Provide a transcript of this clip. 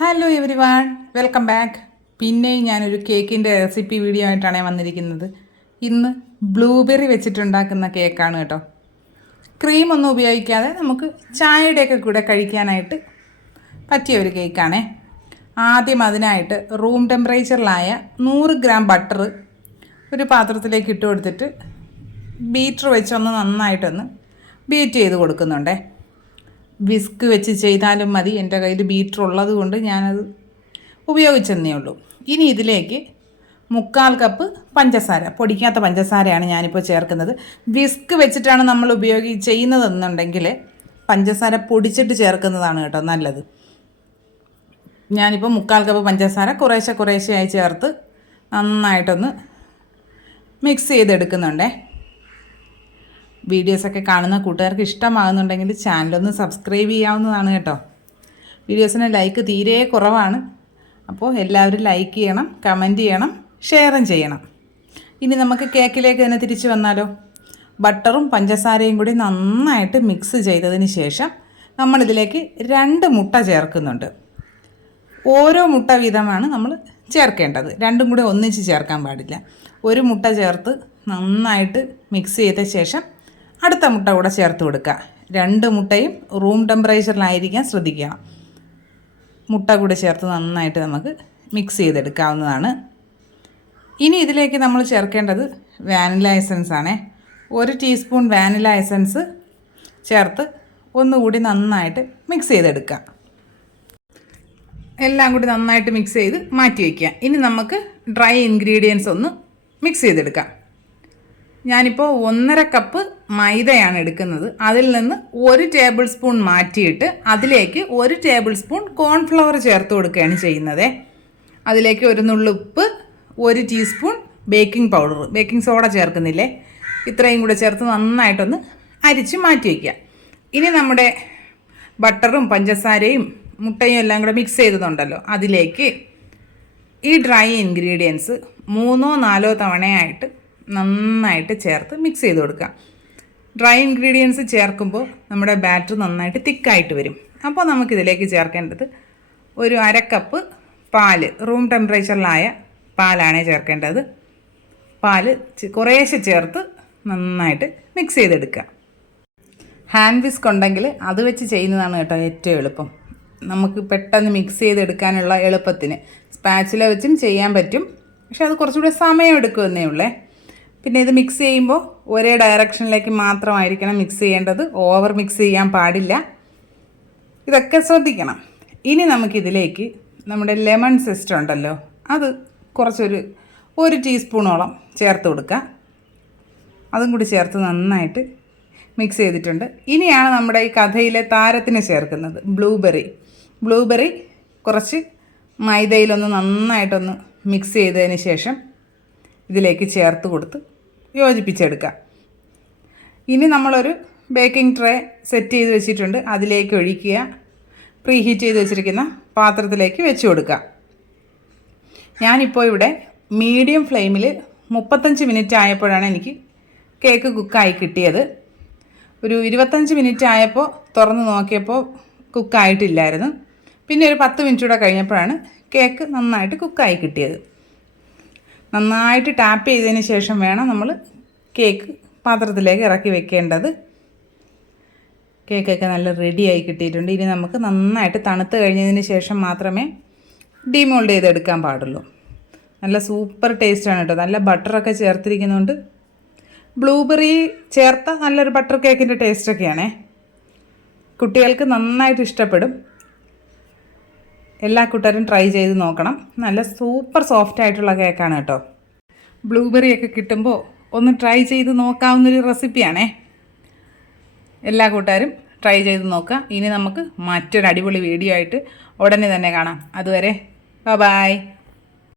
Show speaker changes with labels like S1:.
S1: Hello everyone welcome back പിന്നെയും ഞാനൊരു കേക്കിന്റെ റെസിപ്പി വീഡിയോ ആയിട്ടാണ് വന്നിരിക്കുന്നത്. ഇന്ന് ബ്ലൂബെറി വെച്ചിട്ടുണ്ടാക്കുന്ന കേക്കാണ് കേട്ടോ. ക്രീം ഒന്നും ഉപയോഗിക്കാതെ നമുക്ക് ചായയുടെയൊക്കെ കൂടെ കഴിക്കാനായിട്ട് പറ്റിയ ഒരു കേക്കാണേ. ആദ്യം അതിനായിട്ട് റൂം ടെമ്പറേച്ചറിലായ നൂറ് ഗ്രാം ബട്ടർ ഒരു പാത്രത്തിലേക്ക് ഇട്ട് കൊടുത്തിട്ട് ബീറ്റർ വെച്ചൊന്ന് നന്നായിട്ടൊന്ന് ബീറ്റ് ചെയ്ത് കൊടുക്കുന്നുണ്ടേ. വിസ്ക് വെച്ച് ചെയ്താലും മതി. എന്റെ കയ്യിൽ ബീറ്റർ ഉള്ളത് കൊണ്ട് ഞാനത് ഉപയോഗിച്ചെന്നേ ഉള്ളൂ. ഇനി ഇതിലേക്ക് മുക്കാൽ കപ്പ് പഞ്ചസാര പൊടിക്കാത്ത പഞ്ചസാരയാണ് ഞാനിപ്പോൾ ചേർക്കുന്നത്. വിസ്ക് വെച്ചിട്ടാണ് നമ്മൾ ഉപയോഗി ചെയ്യുന്നതെന്നുണ്ടെങ്കിൽ പഞ്ചസാര പൊടിച്ചിട്ട് ചേർക്കുന്നതാണ് കേട്ടോ നല്ലത്. ഞാനിപ്പോൾ മുക്കാൽ കപ്പ് പഞ്ചസാര കുറേശ്ശെ കുറേശ്ശെയായി ചേർത്ത് നന്നായിട്ടൊന്ന് മിക്സ് ചെയ്തെടുക്കുന്നുണ്ടേ. വീഡിയോസൊക്കെ കാണുന്ന കൂട്ടുകാർക്ക് ഇഷ്ടമാകുന്നുണ്ടെങ്കിൽ ചാനലൊന്ന് സബ്സ്ക്രൈബ് ചെയ്യാവുന്നതാണ് കേട്ടോ. വീഡിയോസിന് ലൈക്ക് തീരെ കുറവാണ്. അപ്പോൾ എല്ലാവരും ലൈക്ക് ചെയ്യണം കമന്റ് ചെയ്യണം ഷെയറും ചെയ്യണം. ഇനി നമുക്ക് കേക്കിലേക്ക് തന്നെ തിരിച്ചു വന്നാലോ? ബട്ടറും പഞ്ചസാരയും കൂടി നന്നായിട്ട് മിക്സ് ചെയ്തതിന് ശേഷം നമ്മളിതിലേക്ക് രണ്ട് മുട്ട ചേർക്കുന്നുണ്ട്. ഓരോ മുട്ട വീതമാണ് നമ്മൾ ചേർക്കേണ്ടത്. രണ്ടും കൂടി ഒന്നിച്ച് ചേർക്കാൻ പാടില്ല. ഒരു മുട്ട ചേർത്ത് നന്നായിട്ട് മിക്സ് ചെയ്ത ശേഷം അടുത്ത മുട്ട കൂടെ ചേർത്ത് കൊടുക്കുക. രണ്ട് മുട്ടയും റൂം ടെമ്പറേച്ചറിലായിരിക്കാൻ ശ്രദ്ധിക്കുക. മുട്ട കൂടെ ചേർത്ത് നന്നായിട്ട് നമുക്ക് മിക്സ് ചെയ്തെടുക്കാവുന്നതാണ്. ഇനി ഇതിലേക്ക് നമ്മൾ ചേർക്കേണ്ടത് വാനില എസൻസ് ആണേ. ഒരു ടീസ്പൂൺ വാനില എസൻസ് ചേർത്ത് ഒന്നുകൂടി നന്നായിട്ട് മിക്സ് ചെയ്തെടുക്കുക. എല്ലാം കൂടി നന്നായിട്ട് മിക്സ് ചെയ്ത് മാറ്റി വയ്ക്കുക. ഇനി നമുക്ക് ഡ്രൈ ഇൻഗ്രീഡിയൻസ് ഒന്ന് മിക്സ് ചെയ്തെടുക്കാം. ഞാനിപ്പോൾ ഒന്നര കപ്പ് മൈദയാണ് എടുക്കുന്നത്. അതിൽ നിന്ന് ഒരു ടേബിൾ സ്പൂൺ മാറ്റിയിട്ട് അതിലേക്ക് ഒരു ടേബിൾ സ്പൂൺ കോൺഫ്ലവർ ചേർത്ത് കൊടുക്കുകയാണ് ചെയ്യുന്നത്. അതിലേക്ക് ഒരു നുള്ളുപ്പ് ഒരു teaspoon baking powder baking soda ചേർക്കുന്നില്ലേ? ഇത്രയും കൂടെ ചേർത്ത് നന്നായിട്ടൊന്ന് അരിച്ച് മാറ്റി വയ്ക്കുക ഇനി നമ്മുടെ ബട്ടറും പഞ്ചസാരയും മുട്ടയും എല്ലാം കൂടെ മിക്സ് ചെയ്തതുണ്ടല്ലോ അതിലേക്ക് ഈ ഡ്രൈ ഇൻഗ്രീഡിയൻസ് മൂന്നോ നാലോ തവണയായിട്ട് നന്നായിട്ട് ചേർത്ത് മിക്സ് ചെയ്ത് കൊടുക്കുക. ഡ്രൈ ഇൻഗ്രീഡിയൻസ് ചേർക്കുമ്പോൾ നമ്മുടെ ബാറ്റർ നന്നായിട്ട് തിക്കായിട്ട് വരും. അപ്പോൾ നമുക്കിതിലേക്ക് ചേർക്കേണ്ടത് ഒരു അരക്കപ്പ് പാൽ റൂം ടെമ്പറേച്ചറിലായ പാലാണ് ചേർക്കേണ്ടത്. പാൽ കുറേശ്ശെ ചേർത്ത് നന്നായിട്ട് മിക്സ് ചെയ്തെടുക്കുക. ഹാൻഡ് വിസ്ക് ഉണ്ടെങ്കിൽ അത് വെച്ച് ചെയ്യുന്നതാണ് കേട്ടോ ഏറ്റവും എളുപ്പം. നമുക്ക് പെട്ടെന്ന് മിക്സ് ചെയ്തെടുക്കാനുള്ള എളുപ്പത്തിന്. സ്പാച്ചില വെച്ചും ചെയ്യാൻ പറ്റും. പക്ഷെ അത് കുറച്ചുകൂടി സമയം എടുക്കുമെന്നേ ഉള്ളേ. പിന്നെ ഇത് മിക്സ് ചെയ്യുമ്പോൾ ഒരേ ഡയറക്ഷനിലേക്ക് മാത്രമായിരിക്കണം മിക്സ് ചെയ്യേണ്ടത്. ഓവർ മിക്സ് ചെയ്യാൻ പാടില്ല. ഇതൊക്കെ ശ്രദ്ധിക്കണം. ഇനി നമുക്കിതിലേക്ക് നമ്മുടെ ലെമൺ സിസ്റ്റം ഉണ്ടല്ലോ അത് കുറച്ചൊരു ഒരു ടീസ്പൂണോളം ചേർത്ത് കൊടുക്കുക. അതും കൂടി ചേർത്ത് നന്നായിട്ട് മിക്സ് ചെയ്തിട്ടുണ്ട്. ഇനിയാണ് നമ്മുടെ ഈ കഥയിലെ താരത്തിന് ചേർക്കുന്നത് ബ്ലൂബെറി ബ്ലൂബെറി കുറച്ച് മൈദയിലൊന്ന് നന്നായിട്ടൊന്ന് മിക്സ് ചെയ്തതിന് ശേഷം ഇതിലേക്ക് ചേർത്ത് കൊടുത്ത് യോജിപ്പിച്ചെടുക്കുക ഇനി നമ്മളൊരു ബേക്കിംഗ് ട്രേ സെറ്റ് ചെയ്ത് വെച്ചിട്ടുണ്ട്. അതിലേക്ക് ഒഴിക്കുക. പ്രീ ഹീറ്റ് ചെയ്ത് വെച്ചിരിക്കുന്ന പാത്രത്തിലേക്ക് വെച്ച് കൊടുക്കുക. ഞാനിപ്പോൾ ഇവിടെ മീഡിയം ഫ്ലെയിമിൽ മുപ്പത്തഞ്ച് മിനിറ്റ് ആയപ്പോഴാണ് എനിക്ക് കേക്ക് കുക്കായി കിട്ടിയത്. ഒരു ഇരുപത്തഞ്ച് മിനിറ്റ് ആയപ്പോൾ തുറന്ന് നോക്കിയപ്പോൾ കുക്കായിട്ടില്ലായിരുന്നു പിന്നെ ഒരു പത്ത് മിനിറ്റ് കൂടെ കഴിഞ്ഞപ്പോഴാണ് കേക്ക് നന്നായിട്ട് കുക്കായി കിട്ടിയത്. നന്നായിട്ട് ടാപ്പ് ചെയ്തതിന് ശേഷം വേണം നമ്മൾ കേക്ക് പാത്രത്തിലേക്ക് ഇറക്കി വെക്കേണ്ടത്. കേക്കൊക്കെ നല്ല റെഡിയായി കിട്ടിയിട്ടുണ്ട്. ഇനി നമുക്ക് നന്നായിട്ട് തണുത്ത് കഴിഞ്ഞതിന് ശേഷം മാത്രമേ ഡിമോൾഡ് ചെയ്തെടുക്കാൻ പാടുള്ളൂ. നല്ല സൂപ്പർ ടേസ്റ്റാണ് കേട്ടോ. നല്ല ബട്ടറൊക്കെ ചേർത്തിരിക്കുന്നതുകൊണ്ട് ബ്ലൂബെറി ചേർത്ത നല്ലൊരു ബട്ടർ കേക്കിന്റെ ടേസ്റ്റൊക്കെയാണേ കുട്ടികൾക്ക് നന്നായിട്ട് ഇഷ്ടപ്പെടും. എല്ലാ കൂട്ടരും ട്രൈ ചെയ്ത് നോക്കണം. നല്ല സൂപ്പർ സോഫ്റ്റ് ആയിട്ടുള്ള കേക്കാണ് കേട്ടോ. ബ്ലൂബെറി ഒക്കെ കിട്ടുമ്പോൾ ഒന്ന് ട്രൈ ചെയ്ത് നോക്കാവുന്നൊരു റെസിപ്പിയാണേ എല്ലാ കൂട്ടുകാരും ട്രൈ ചെയ്ത് നോക്കുക. ഇനി നമുക്ക് മറ്റൊരു അടിപൊളി വീഡിയോ ആയിട്ട് ഉടനെ തന്നെ കാണാം. അതുവരെ ബൈ